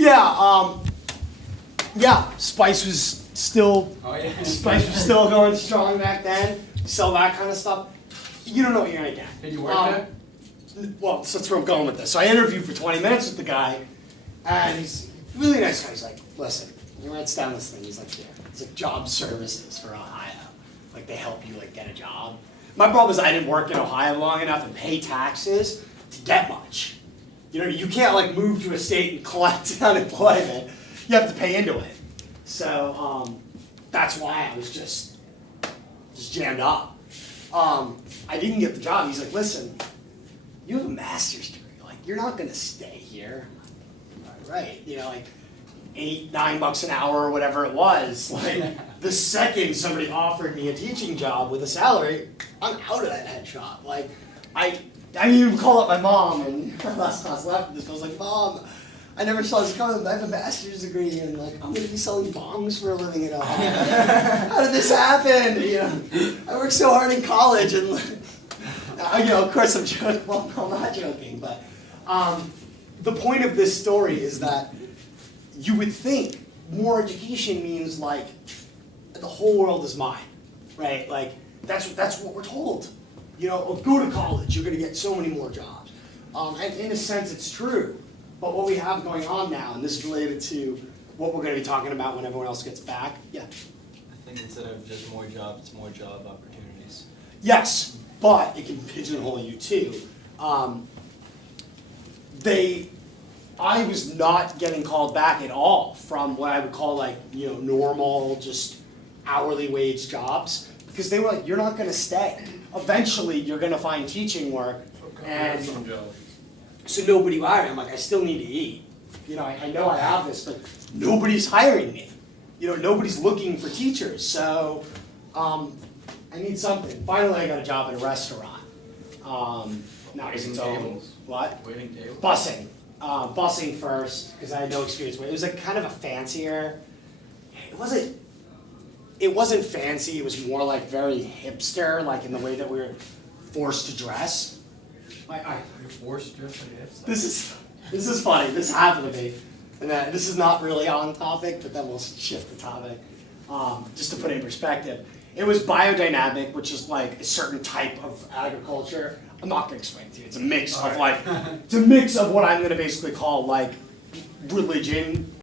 Yeah, Spice was still going strong back then. Sell that kind of stuff. You don't know what you're gonna get. Did you work there? Well, so that's where I'm going with this. So I interviewed for 20 minutes with the guy, and he's a really nice guy. He's like, listen, he writes down this thing. He's like, yeah, it's like job services for Ohio. Like they help you like get a job. My problem is I didn't work in Ohio long enough and pay taxes to get much. You know, you can't like move to a state and collect unemployment. You have to pay into it. So that's why I was just jammed up. I didn't get the job. He's like, listen, you have a master's degree. Like, you're not gonna stay here. All right, you know, like $8-9 an hour or whatever it was. Like the second somebody offered me a teaching job with a salary, I'm out of that head shop. Like I even called up my mom and last class left this. I was like, Mom, I never saw this coming. I have a master's degree and like I'm gonna be selling bongs for a living at Ohio. How did this happen? You know, I worked so hard in college and you know, of course I'm joking. Well, no, I'm not joking, but the point of this story is that you would think more education means like the whole world is mine, right? Like that's what we're told. You know, oh, go to college, you're going to get so many more jobs. And in a sense, it's true. But what we have going on now, and this is related to what we're going to be talking about when everyone else gets back. Yeah. I think instead of just more jobs, it's more job opportunities. Yes, but it can pigeonhole you too. I was not getting called back at all from what I would call like, you know, normal, just hourly wage jobs, because they were like, you're not gonna stay. Eventually, you're gonna find teaching work, and so nobody would hire me. I'm like, I still need to eat. You know, I know I have this, but nobody's hiring me. You know, nobody's looking for teachers, so I need something. Finally, I got a job at a restaurant. Not as its own. What? Waiting table? Busing. Busing first, because I had no experience with it. It was like kind of a fancier, it wasn't fancy, it was more like very hipster, like in the way that we were forced to dress. You're forced to dress like hipster. This is funny, this happened to me. And this is not really on topic, but then we'll shift the topic. Just to put it in perspective. It was biodynamic, which is like a certain type of agriculture. I'm not gonna explain it to you. It's a mix of like, it's a mix of what I'm gonna basically call like religion